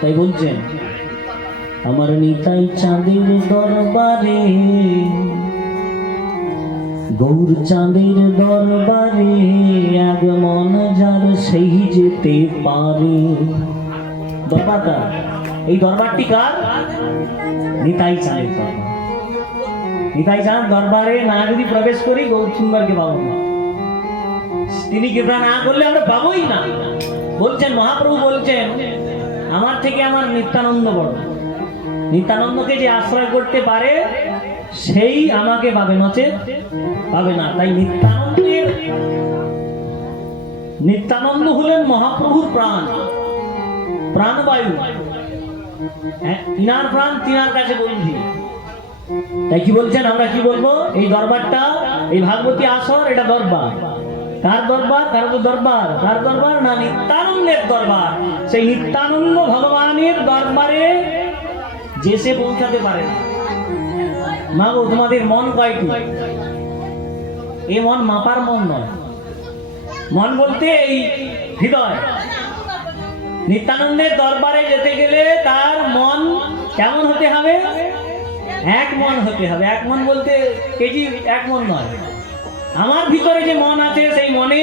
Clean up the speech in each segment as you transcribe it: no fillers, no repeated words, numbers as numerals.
তাই বলছেন আমার নিতাই চাঁদের দরবারে, গৌর চাঁদের দরবারে এক মন যার সেই যেতে পারে। দরবারটা, এই দরবারটি কার? নিতাই চাঁদের দরবার। নিতাই চাঁদ দরবারে না যদি প্রবেশ করি গৌর সুন্দরকে পাবো না, তিনি কৃপা না করলে আমরা পাবোই না। বলছেন মহাপ্রভু বলছেন আমার থেকে আমার নিত্যানন্দ বড়, নিত্যানন্দকে যে আশ্রয় করতে পারে সেই আমাকে পাবে, নচেত পাবে না। তাই নিত্যানন্দ হলেন মহাপ্রভুর প্রাণ, প্রাণবায়ু, তিনার প্রাণ তিনার কাছে বন্ধি। তাই কি বলছেন, আমরা কি বলবো? এই দরবারটা, এই ভাগবতী আসর, এটা দরবার। কার দরবার? কার দরবার? কার দরবার? না, নিত্যানন্দের দরবার। সেই নিত্যানন্দ ভগবানের দরবারে যে সে পৌঁছাতে পারে না। মা গো, তোমাদের মন কয়টি? এ মন মাপার মন নয়। মন বলতে এই হৃদয়। নিত্যানন্দের দরবারে যেতে গেলে তার মন কেমন হতে হবে? এক মন হতে হবে। এক মন বলতে কেজি এক মন নয়। আমার ভিতরে যে মন আছে সেই মনে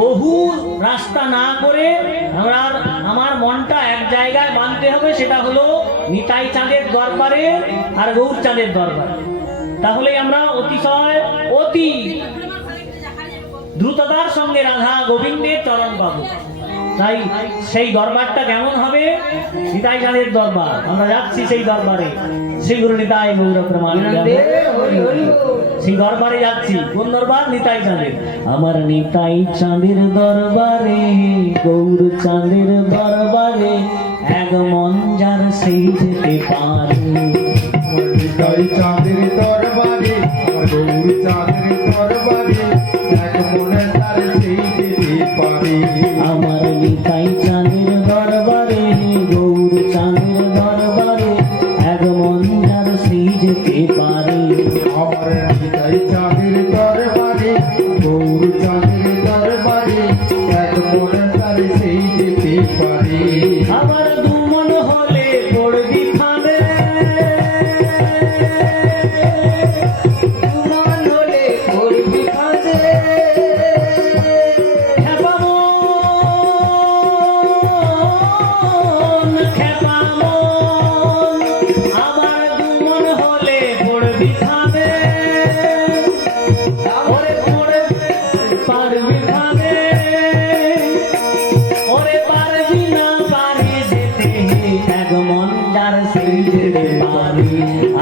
বহু রাস্তা না করে আমার মনটা এক জায়গায় বাঁধতে হবে। সেটা হলো নিতাই চাঁদের দরবারে আর গৌর চাঁদের দরবারে। তাহলে আমরা অতি দ্রুততার সঙ্গে রাধা গোবিন্দের চরণ পাবো। তাই সেই দরবারটা কেমন হবে? নিতাই চাঁদের দরবার। আমরা যাচ্ছি সেই দরবারে। শ্রী গুরু নিতাই গৌর প্রেমানন্দে সেই দরবারে যাচ্ছি। কোন দরবার? নিতাই চাঁদের। আমার নিতাই চাঁদের দরবারে, গৌর চাঁদের দরবারে এক মন যার সেই যেতে পারে। নিতাই চাঁদের দরবারে, গৌর চাঁদের দরবারে এক মনে তার সেই যেতে পারে। আমার নিতাই চাঁদের দরবারে, গৌর চাঁদের দরবারে এক মন যার সেই যেতে পারে। আমার নিতাই চাঁদের দরবারে, গৌর চাঁদের দরবারে এক মনে তার সেই যেতে পারে। আমার দু মন হলে পড়বি খানে, মন হলে পড়বি খাদে, আমার দু মন হলে পড়বি খানে, ওরে পারবি খানে, ওরে পারবি না পারে যেতে এক মন যার সেই যেতে পারে।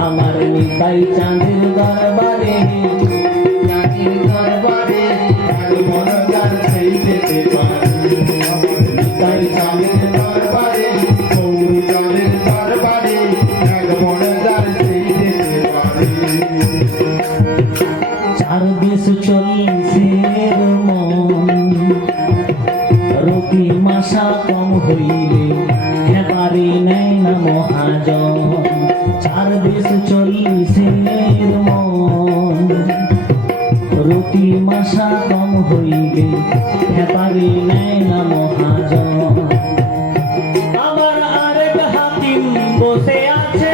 আমার নিতাই চাঁদের দরবারে, চাঁদের দরবারে এক মনে তার সেই যেতে পারে। আমার নিতাই চাঁদের দরবারে, গৌর চাঁদের দরবারে এক মনে তার সেই যেতে পারে। চার দেশ চল্লিশের মন, রতি মাসা কম হইলে হেবারে নেয় না মহাজন। চার দেশ চল্লিশের মন, রতি মাসা কম হইলে হেবারে নেয় না মহাজন। আমার আরেক হাকিম বসে আছে,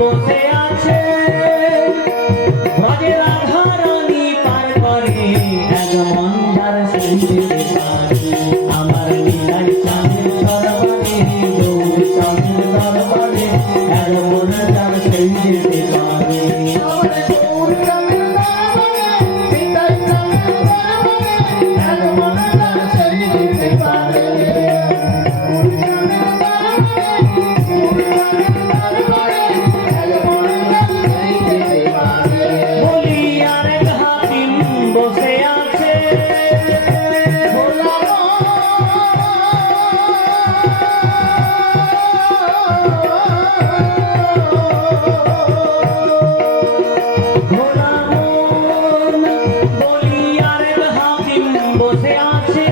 বসে আছে ব্রজে রাধা রানী পার করে এক মন যার সেই যেতে পারে। আমার নিতাই চাঁদের দরবারে, গৌর চাঁদের দরবারে এক মন যার সেই যেতে পারে। আমার গৌর চাঁদের দরবারে, নিতাই চাঁদের দরবারে এক মনে তার সেই যেতে পারে। গৌর চাঁদের দরবারে, গৌর চাঁদের দরবারে এক মনে তার সেই যেতে পারে। বলি আরেক হাকিম বসে আছে, ভোলা ভোলা মন, বলি আরেক হাকিম বসে আছে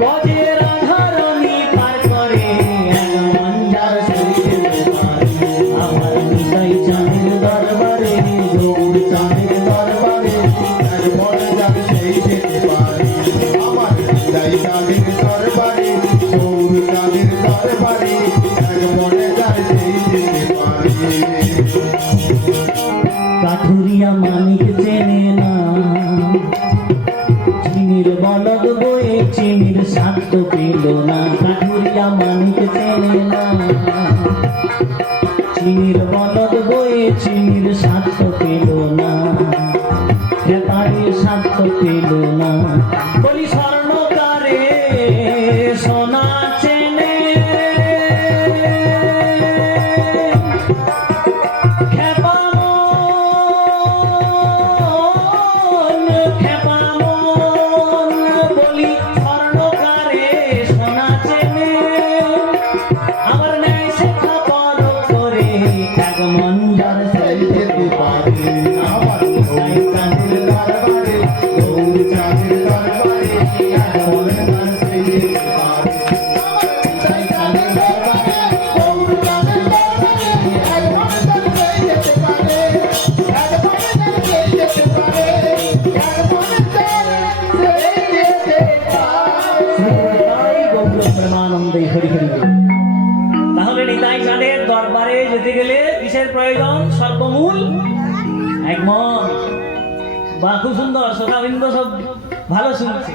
বজে রাধা রানী পার করে এক মন যার সেই যেতে পারে। চিনির বলদ বয়ে চিনির স্বাদ তো পেল না, কাঠুরিয়া মানিক চেনে না। চিনির বলদ বয়ে চিনির স্বাদ তো পেল না, খেপারির স্বাদ তো পেল না। বলি স্বর্ণকারে সোনা চেনে, বলি স্বর্ণকারে সোনা চেনে। আমার ন্যায় শেখা বড় করে এক মন যার সেই যেতে পারে। আমার ন্যায় চাঁদের দরবারে, গৌর চাঁদের দরবারে, এক মন যার সেই যেতে পারে। চাই চাঁদের দরবারে, গৌর চাঁদের দরবারে, এক মনে তার সেই যেতে পারে, এক মনে তার সেই যেতে পারে, এক মনে তার সেই যেতে পারে। তাই গৌর প্রেমানন্দে হরি হরি বল। তাহলে নিতাই চাঁদের দরবারে যেতে গেলে কিসের প্রয়োজন? সর্বমূল এক মন। বা খুব সুন্দর, শ্রোতাবৃন্দ সব ভালো শুনছে।